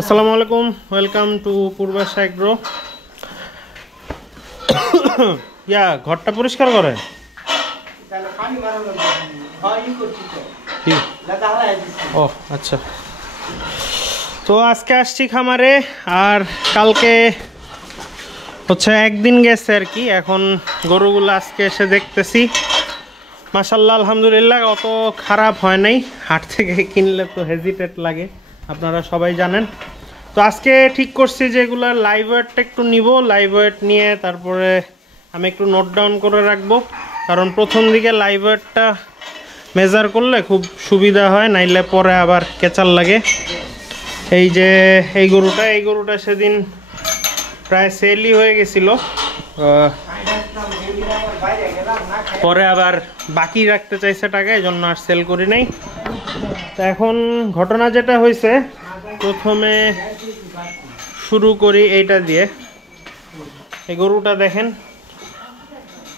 আসসালামু আলাইকুম, welcome to Purbasha agro. ইয়া ঘরটা পরিষ্কার করেন। ও আচ্ছা, তো আজকে আসছি খামারে, আর কালকে হচ্ছে একদিন গেছে আর কি। এখন গরুগুলো আজকে এসে দেখতেছি, মাশাল্লাহ আলহামদুলিল্লাহ অত খারাপ হয় নাই। হাট থেকে কিনলে তো হেজিটেট লাগে, আপনারা সবাই জানেন। তো আজকে ঠিক করছি যে এগুলো লাইভ ওয়েটটা একটু নিব, লাইভ ওয়েট নিয়ে তারপরে আমি একটু নোট ডাউন করে রাখবো, কারণ প্রথম দিকে লাইভ ওয়েটটা মেজার করলে খুব সুবিধা হয়, নাইলে পরে আবার কেচাল লাগে। এই যে এই গরুটা সেদিন প্রায় সেলই হয়ে গেছিল, পরে আবার বাকি রাখতে চাইছে টাকা, এই জন্য আর সেল করি নাই। তো এখন ঘটনা যেটা হয়েছে, প্রথমে শুরু করি এইটা দিয়ে। এই গরুটা দেখেন,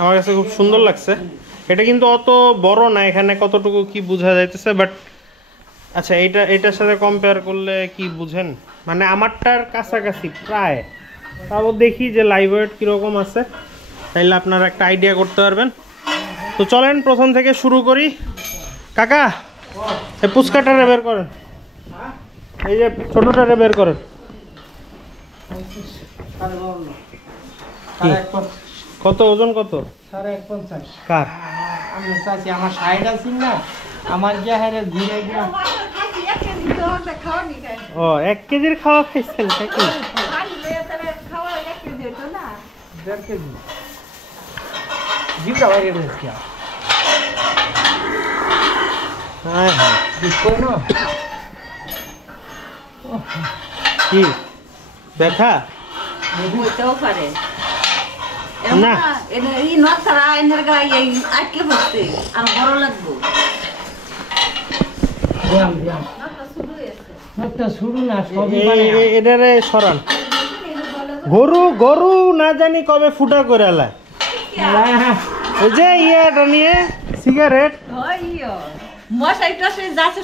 আমার কাছে খুব সুন্দর লাগছে। এটা কিন্তু অত বড় না, এখানে কতটুকু কি বোঝা যাইতেছে, বাট আচ্ছা এটার সাথে কম্পেয়ার করলে কি বুঝেন, মানে আমারটার কাছাকাছি প্রায়। তাও দেখি যে লাইভ ওয়েট কীরকম আছে, তাইলে আপনারা একটা আইডিয়া করতে পারবেন। তো চলেন প্রথম থেকে শুরু করি। কাকা, এই পুচকাটারে বের করেন, এই যে ছোটটারে বের করেন। কত ওজন? কত? 1.50। কার? আমি চাইছি আমার সাইড আছি না, আমার যে হারে ঘুরে গিয়ে ও 1 কেজির খাওয়া খাইছেন নাকি? 1.5 কেজি জিবটা বাইরে গেছে। হ্যাঁ হ্যাঁ, কি দেখা না এটারে সরান। গরু গরু না জানি কবে ফুটা করে এলায়। এই যে ইয়েটা নিয়ে সিগারেট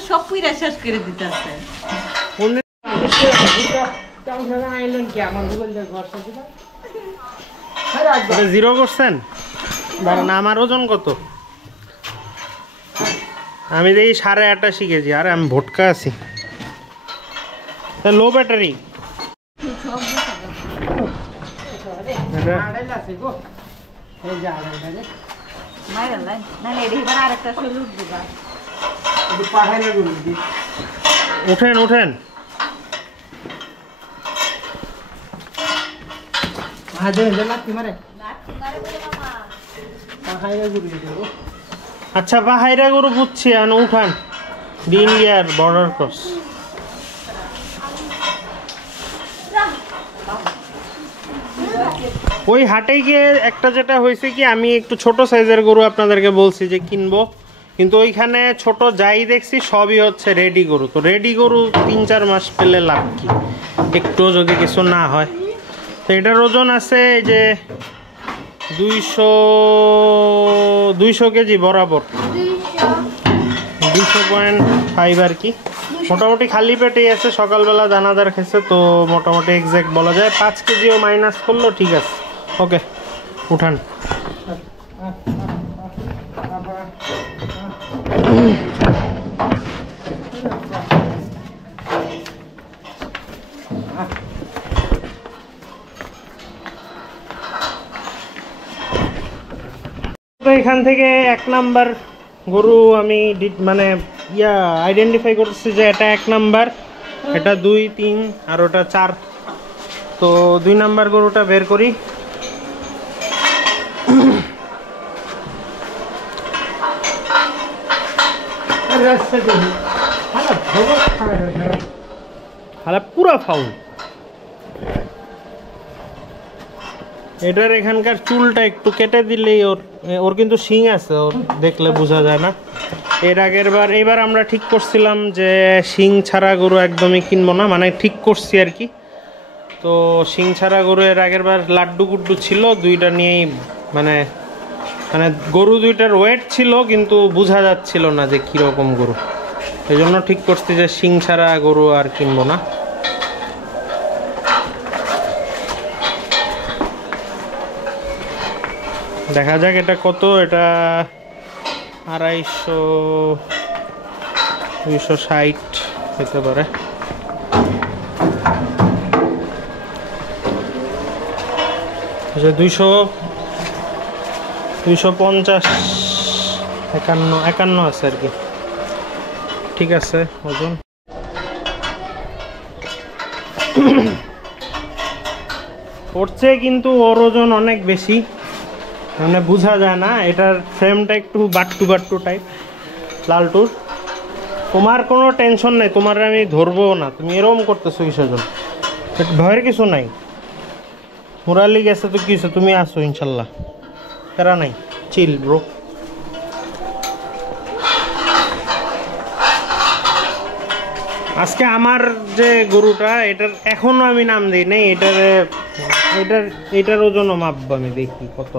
সব পুইরা শেষ করে দিতেছে। জিরো করছেন না? আমার ওজন কত? আমি দেখি 88.5 কেজি, আর আমি ভোটকা আছি। লো ব্যাটারি। উঠেন উঠেন। আচ্ছা বাহাইরা গরু বুঝছি, উঠান। ইন্ডিয়ার বর্ডার ক্রস। ওই হাটে গিয়ে একটা যেটা হয়েছে কি, আমি একটু ছোট সাইজের গরু আপনাদেরকে বলছি যে কিনবো, কিন্তু ওইখানে ছোট যাই দেখছি সবই হচ্ছে রেডি গরু। তো রেডি গরু 3-4 মাস পেলে লাভ কি, একটু যদি কিছু না হয়। তো এটার ওজন আছে যে 200 কেজি বরাবর, 200.5 আর কি। মোটামুটি খালি পেটেই আছে, সকালবেলা দানাদার খেয়েছে, তো মোটামুটি এক্স্যাক্ট বলা যায় 5 কেজিও মাইনাস করলো ঠিক আছে। ওকে উঠান। তো এখান থেকে 1 নাম্বার গরু আমি মানে আইডেন্টিফাই করতেছি যে এটা 1 নাম্বার, এটা 2, 3 আর ওটা 4। তো 2 নাম্বার গরুটা বের করি। পুরা ফাউল। এটার এখানকার চুলটা একটু কেটে দিলেই ওর কিন্তু শিং আছে, ওর দেখলে বোঝা যায় না। এবার আমরা ঠিক করছিলাম যে শিং ছাড়া গরু একদমই কিনবো না, মানে ঠিক করছি আর কি। তো শিং ছাড়া গরু এর আগের বার লাড্ডু গুড্ডু ছিল, দুইটা নিয়েই মানে গরু দুইটার ওয়েট ছিল, কিন্তু বোঝা যাচ্ছিল না যে কীরকম গরু। এই জন্য ঠিক করছি যে শিং ছাড়া গরু আর কিনবো না। দেখা যাক এটা কত। এটা 250 260 হতে পারে। যে 200 250 51 আছে আর কি। ঠিক আছে ওজন। পড়ছে কিন্তু ওর ওজন অনেক বেশি, মানে বোঝা যায় না। এটার ফ্রেমটা একটু বাট্টু টাইপ লালটুর। তোমার কোনো টেনশন নেই, তোমার আমি ধরবো না, তুমি এরকম করতেছো কিসের জন্য? ভয়ের কিছু নাই, মুরালি গেছে তো কিছু, তুমি আসো ইনশাল্লাহ, প্যারা নাই, চিল ব্রো। আজকে আমার যে গরুটা, এটার এখনো আমি নাম দিই নাই। এটার ওজনও মাপবো আমি, দেখি কত।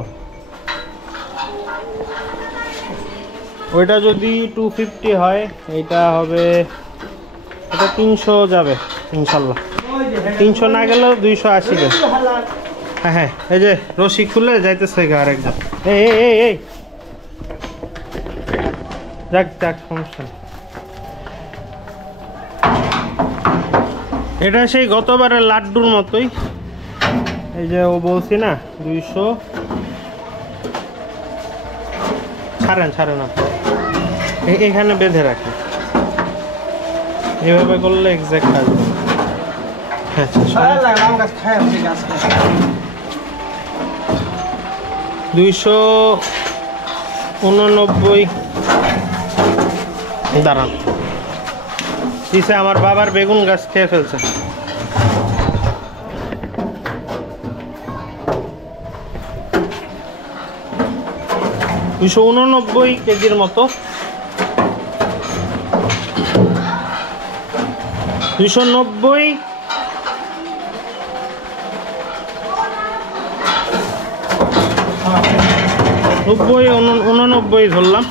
ওইটা যদি 250 হয়, এটা হবে, এটা 300 যাবে ইনশাল্লাহ। 300 না গেলেও 280 যাবে। হ্যাঁ হ্যাঁ, এই যে রশি খুলে যাইতেছে আর একদম। এই যাক সমস্যা নেই। এটা সেই গতবারের লাড্ডুর মতোই। এই যে ও বলছি না 200, ছাড়েন আপনি, এখানে বেঁধে রাখেন, এভাবে করলে এক্সাক্ট আসবে। হ্যাঁ 289 দাঁড়ান। দিছে আমার বাবার বেগুন গাছ খেয়ে ফেলছে। $289 কেজির মতো। 290 89 ধরলাম।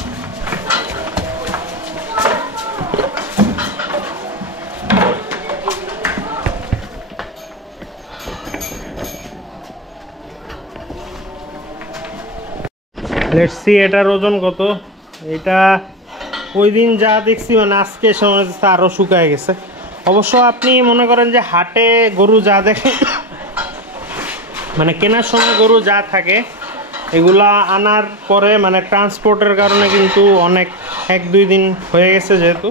লেটস সি এটার ওজন কত। এটা ওই দিন যা দেখছি, মানে আজকে সময় আরও শুকায় গেছে। অবশ্য আপনি মনে করেন যে হাটে গরু যা দেখে, মানে কেনার সময় গরু যা থাকে, এগুলা আনার পরে মানে ট্রান্সপোর্টের কারণে কিন্তু অনেক 1-2 দিন হয়ে গেছে, যেহেতু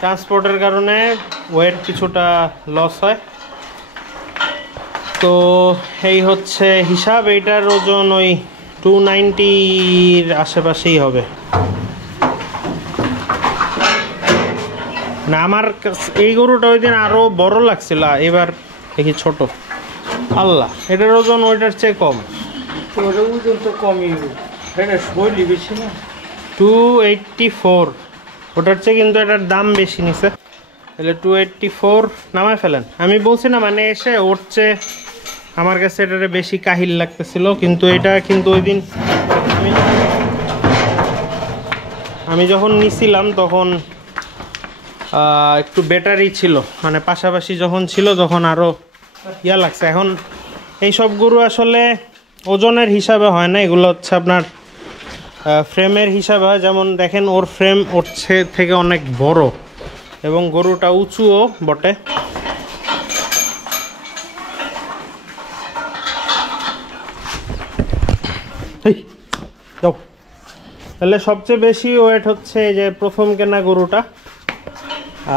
ট্রান্সপোর্টের কারণে ওয়েট কিছুটা লস হয়। তো এই হচ্ছে হিসাব। এইটার ওজন ওই 290-র আশেপাশেই হবে। না, আমার এই গরুটা ওই দিন আরও বড় লাগছিল, এবার দেখি ছোট। আল্লাহ, এটার ওজন ওইটার চেয়ে কম। ওজন তো কমই, শৈলী বেশি না। 284, ওটার চেয়ে কিন্তু এটার দাম বেশি নিছে। তাহলে 284 নামায় ফেলেন। আমি বলছি না, মানে এসে ওর চেয়ে আমার কাছে এটারে বেশি কাহিল লাগতেছিল। কিন্তু এটা কিন্তু ওই দিন আমি যখন নিছিলাম তখন একটু বেটারই ছিল, মানে পাশাপাশি যখন ছিল তখন আরও ইয়া লাগছে। এখন এই সব গরু আসলে ওজনের হিসাবে হয় না, এগুলো হচ্ছে আপনার ফ্রেমের হিসাবে হয়। যেমন দেখেন ওর ফ্রেম ওর থেকে অনেক বড় এবং গরুটা উঁচুও বটে। যাও, তাহলে সবচেয়ে বেশি ওয়েট হচ্ছে এই যে প্রথম কেনা গরুটা।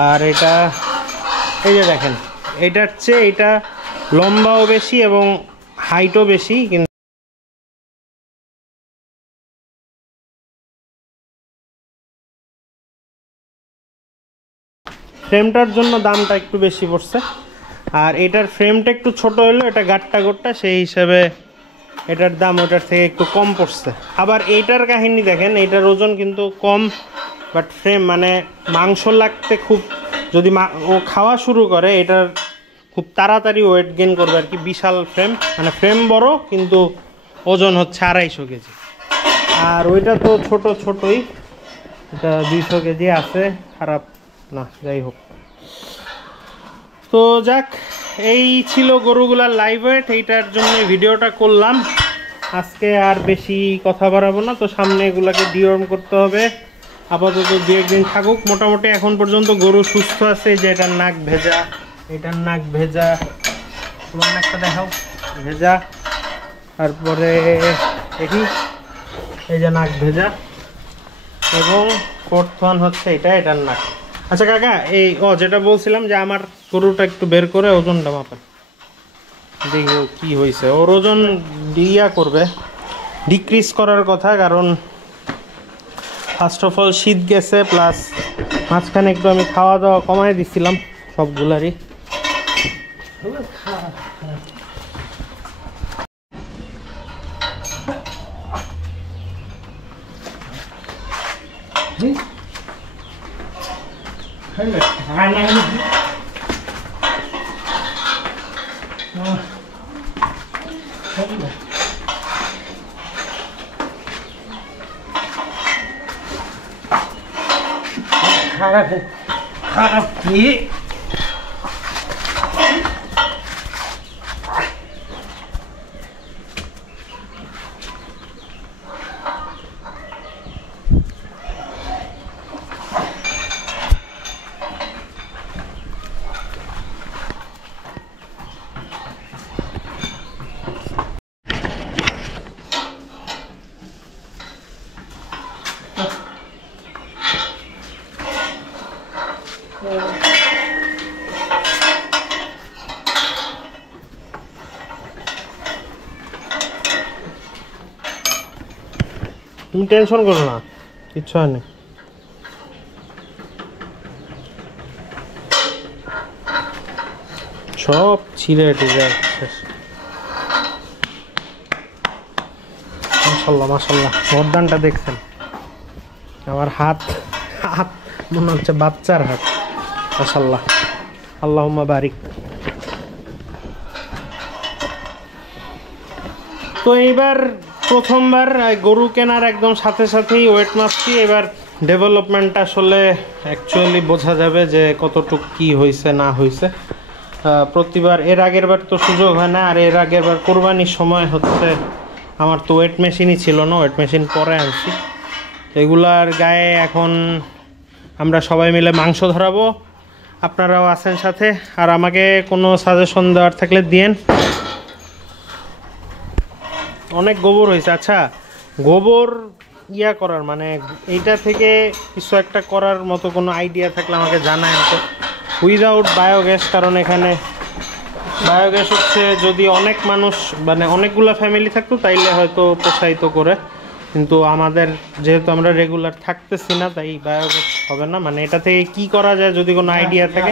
আর এটা এই যে দেখেন, এটার চেয়ে এটা লম্বাও বেশি এবং হাইটও বেশি। কিন্তু ফ্রেমটার জন্য দামটা একটু বেশি পড়ছে। আর এটার ফ্রেমটা একটু ছোট হলো, এটা গাট্টা গোট্টা, সেই হিসাবে এটার দাম ওটার থেকে একটু কম পড়ছে। আবার এইটার কাহিনী দেখেন, এইটার ওজন কিন্তু কম, বাট ফ্রেম মানে মাংস লাগতে খুব, যদি ও খাওয়া শুরু করে এটার খুব তাড়াতাড়ি ওয়েট গেইন করবে আর কি। বিশাল ফ্রেম, মানে ফ্রেম বড় কিন্তু ওজন হচ্ছে 250 কেজি। আর ওইটা তো ছোটই, এটা 200 কেজি আছে, খারাপ না, যাই হোক। তো যাক, এই ছিল গরুগুলার লাইভ ওয়েট। এইটার জন্য ভিডিওটা করলাম। আজকে আর বেশি কথা বাড়াবো না, তো সামনে এগুলাকে ডিওয়ার্ম করতে হবে। আপাতত 2-1 দিন থাকুক। মোটামুটি এখন পর্যন্ত গরু সুস্থ আছে। যে এটার নাক ভেজা, এটার নাক ভেজা, তোমার নাকটা দেখাও, ভেজা। তারপরে দেখি এই যে নাক ভেজা, এবং 4th ওয়ান হচ্ছে এটার নাক। আচ্ছা কাকা, এই যেটা বলছিলাম যে আমার গরুটা একটু বের করে ওজনটা মাপেন, দেখি কি হয়েছে। ওর ওজন করবে, ডিক্রিজ করার কথা, কারণ ফার্স্ট অফ অল শীত গেছে, প্লাস মাঝখানে একটু আমি খাওয়া দাওয়া কমাই দিছিলাম সবগুলারই। খারাপ কি তুমি টেনশন করো না, কিচ্ছু হয়নি। সব ছিঁড়ে টিড়ে শেষ। মাশাল্লাহ মাশাল্লাহ, গর্দানটা দেখছেন? আমার হাত মনে হচ্ছে বাচ্চার হাত। মাশাল্লাহ, আল্লাহুম্মা বারিক। তো এইবার প্রথমবার গরু কেনার একদম সাথে সাথেই ওয়েট মাপছি। এবার ডেভেলপমেন্ট আসলে অ্যাকচুয়ালি বোঝা যাবে যে কতটুকু কি হয়েছে না হয়েছে। প্রতিবার এর আগের বার তো সুযোগ হয় না, আর এর আগের বার কোরবানির সময় হচ্ছে আমার তো ওয়েট মেশিনই ছিল না, ওয়েট মেশিন পরে আনছি। এগুলার গায়ে এখন আমরা সবাই মিলে মাংস ধরাবো, আপনারাও আছেন সাথে। আর আমাকে কোনো সাজেশন দেওয়ার থাকলে দিয়েন। অনেক গোবর হয়েছে। আচ্ছা, গোবর করার মানে এইটা থেকে কিছু একটা করার মতো কোনো আইডিয়া থাকলে আমাকে জানায় তো, উইদাউট বায়োগ্যাস। কারণ এখানে বায়োগ্যাস হচ্ছে যদি অনেক মানুষ মানে অনেকগুলো ফ্যামিলি থাকতো তাইলে হয়তো প্রসারিত করে, কিন্তু আমাদের যেহেতু আমরা রেগুলার থাকতেছি না তাই বায়োগ্যাস হবে না। মানে এটা থেকে কি করা যায় যদি কোনো আইডিয়া থাকে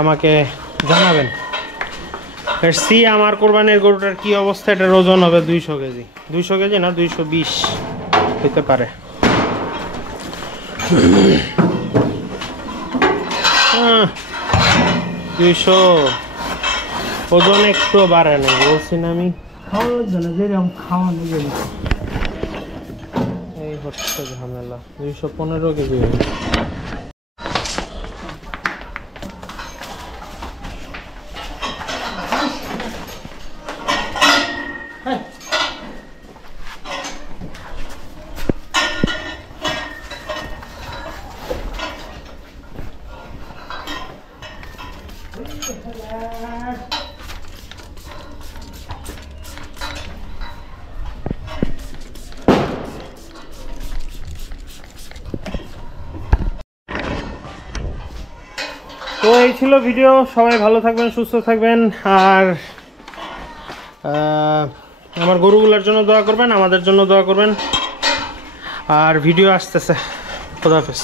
আমাকে জানাবেন। সি আমার কোরবানির গরুটার কি অবস্থা, এটার ওজন হবে 200 কেজি। 200 কেজি না, 220 হইতে পারে। 200 ওজন একটু বাড়ে না, বলছি না আমি। খাওয়ানোর জন্য যেরকম খাওয়ানো যাবে, এই হচ্ছে ঝামেলা। 215 কেজি। তো এই ছিল ভিডিও। সবাই ভালো থাকবেন, সুস্থ থাকবেন, আর আমার গরুগুলোর জন্য দোয়া করবেন, আমাদের জন্য দোয়া করবেন। আর ভিডিও আসতেছে। খোদা হাফেজ।